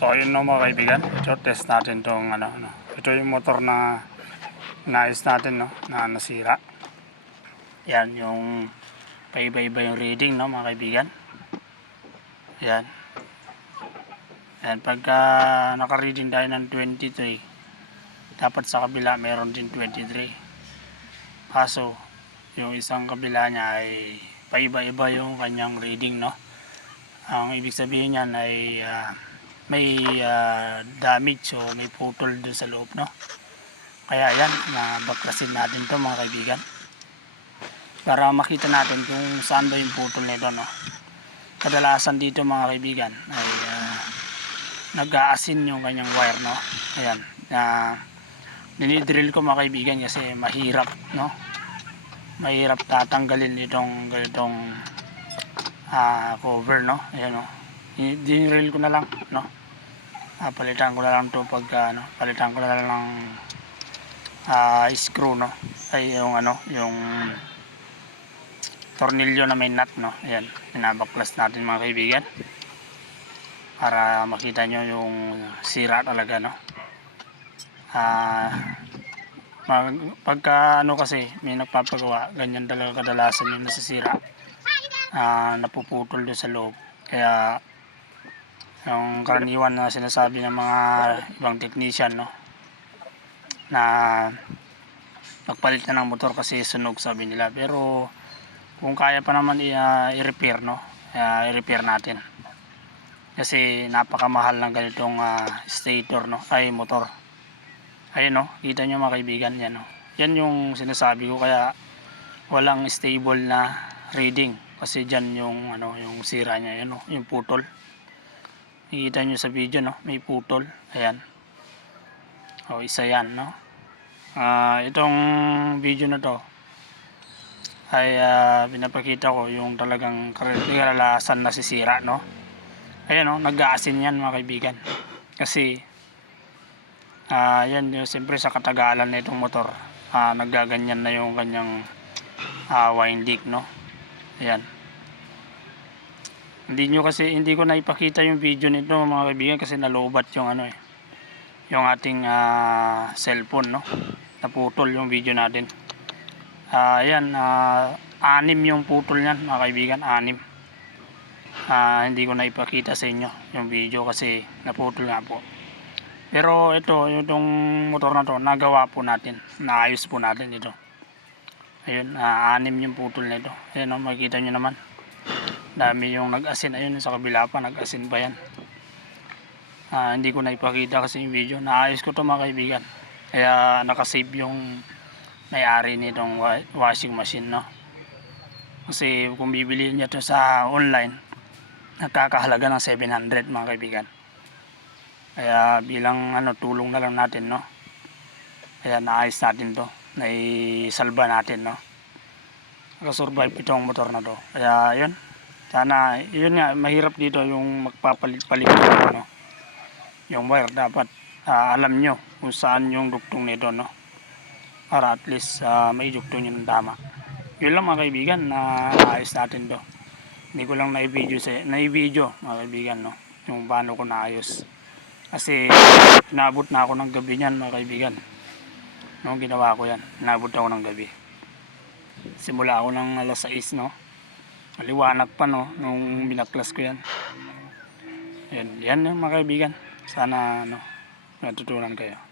So ayun no mga kaibigan, ito test natin tong ano, ano. Ito yung motor na naayos natin no, na nasira. Yan yung paiba-iba yung reading no mga kaibigan. Yan. Yan pagka naka-reading tayo ng 23, dapat sa kabila meron din 23. Kaso yung isang kabila niya ay paiba-iba yung kanyang reading no. Ang ibig sabihin niyan ay ah, may ah, damage o may putol doon sa loob no. Kaya yan, nabaklasin natin to mga kaibigan. Para makita natin kung saan ba yung putol nito no. Kadalasan dito mga kaibigan ay ah, nag-aasin yung kanyang wire no. Ayan, na dinidrill ko mga kaibigan kasi mahirap no. Mahirap tatanggalin itong ganitong ah, cover no. Ayan no. Dinirill ko na lang no. Ah, palitan ko na lang to pagka ano, palitan ko na lang ng ah, screw no. Ay yung ano, yung tornilyo na may nut no. Ayan, binabaklas natin mga kaibigan. Para makita nyo yung sira talaga no. Ah, pagka ano kasi may nagpapagawa, ganyan talaga kadalasan yung nasisira. Ah, napuputol doon sa loob. Kaya yung karaniwan na sinasabi ng mga ibang technician no? Na magpalit na ng motor kasi sunog sabi nila. Pero kung kaya pa naman ah, i-repair no? Ah, i-repair natin. Kasi napakamahal ng ganitong ah, stator no? Ay motor. Ayun no? Kita nyo mga kaibigan yan no? Yan yung sinasabi ko kaya walang stable na reading. Kasi dyan yung ano yung sira niya yan no? Yung putol Nakikita nyo sa video, no? May putol. Ayan. O, isa yan, no? Ah, itong video na to ay ah, pinapakita ko yung talagang karalasan na sisira, no? Ayan, no? Nag-aasin yan, mga kaibigan. Kasi, ah, yan, yung, siyempre sa katagalan na itong motor, ah, naggaganyan na yung kanyang ah, winding, no? Ayan hindi nyo kasi hindi ko na ipakita yung video nito mga kaibigan kasi nalobat yung ano eh. Yung ating ah, cellphone no? Naputol yung video natin. Ah yan ah, anim yung putol niyan mga kaibigan anim. Ah, hindi ko na ipakita sa inyo yung video kasi naputol nga po. Pero ito yung itong motor na to nagawa po natin. Naayos po natin ito. Ayun ah, anim yung putol nito. Ayun oh, makikita nyo naman dami yung nag-asin. Ayun sa kabila pa nag-asin pa yan. Ah, hindi ko na ipakita kasi yung video. Naayos ko to mga kaibigan. Kaya nakasave yung may-ari nitong wa- washing machine no? Kasi kung bibili niya to sa online nagkakahalaga ng 700 mga kaibigan. Kaya bilang ano tulong na lang natin no? Kaya naayos natin to. Naisalba natin no? Nakasurvive itong motor na to. Kaya yun sana yun nga mahirap dito yung magpapalit-palit ano yung wire. Dapat ah, alam nyo kung saan yung duktong nito no? Para at least uh, may duktong nyo ng tama. Yun lang mga kaibigan na naayos natin to. Hindi ko lang na-video sa na-video mga kaibigan no? Yung paano ko naayos. Kasi nabot na ako ng gabi niyan mga kaibigan. No ginawa ko yan nabot ako ng gabi. Simula ako ng alas 6 no maliwanag pa no? Nung binaklas ko yan. Yan yan mga kaibigan. Sana ano natutunan kayo